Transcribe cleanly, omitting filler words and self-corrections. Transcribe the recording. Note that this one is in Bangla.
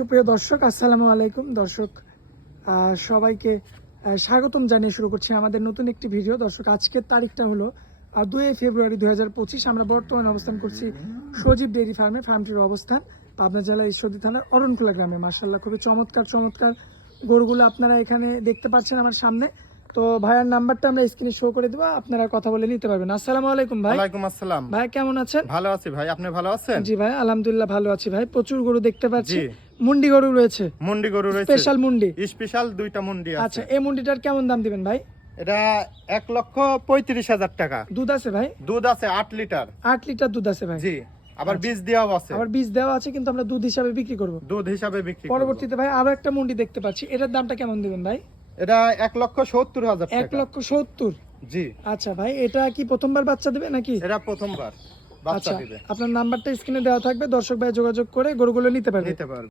সুপ্রিয় দর্শক, আসসালামু আলাইকুম। দর্শক সবাইকে স্বাগতম জানিয়ে শুরু করছি আমাদের নতুন একটি ভিডিও। দর্শক, আজকের তারিখটা হলো 2 ফেব্রুয়ারি 2025। আমরা বর্তমানে অবস্থান করছি সজীব ডেইরি ফার্মে। ফার্মটির অবস্থান পাবনা জেলার ঈশ্বরদী থানার অরণখোলা গ্রামে। মাশাআল্লাহ, খুবই চমৎকার গরুগুলো আপনারা এখানে দেখতে পাচ্ছেন আমার সামনে। তো ভাইয়ার নাম্বারটা আমরা স্ক্রিনে শো করে দেবো, আপনারা কথা বলে নিতে পারবেন। আসসালামু আলাইকুম ভাই। ওয়ালাইকুম আসসালাম। ভাই কেমন আছেন? ভালো আছি ভাই, আপনি ভালো আছেন? জি ভাই, আলহামদুলিল্লাহ ভালো আছি ভাই। প্রচুর গরু দেখতে পাচ্ছি। মুন্ডি গরু রয়েছে, মুন্ডি গরু রয়েছে, স্পেশাল মুন্ডি। স্পেশাল দুইটা মুন্ডি আছে। আচ্ছা, এই মুন্ডিটার কেমন দাম দিবেন ভাই? এটা 1,35,000 টাকা। দুধ আছে ভাই? দুধ আছে 8 লিটার। 8 লিটার দুধ আছে ভাই। জি, আবার বীজ দেওয়াও আছে। আবার বীজ দেওয়া আছে, কিন্তু আমরা দুধ হিসাবে বিক্রি করব। দুধ হিসাবে বিক্রি করব। পরবর্তীতে ভাই আরো একটা মুন্ডি দেখতে পাচ্ছি, এটার দামটা কেমন দিবেন ভাই? এটা 1,70,000 টাকা। 1,70,000। জি। আচ্ছা ভাই, এটা কি প্রথমবার বাচ্চা দেবে নাকি? এটা প্রথমবার বাচ্চা আচ্ছা, দিবে। আপনার নাম্বারটা স্ক্রিনে দেওয়া থাকবে, দর্শক ভাই যোগাযোগ করে গরুগুলো নিতে পারবে। নিতে পারবে।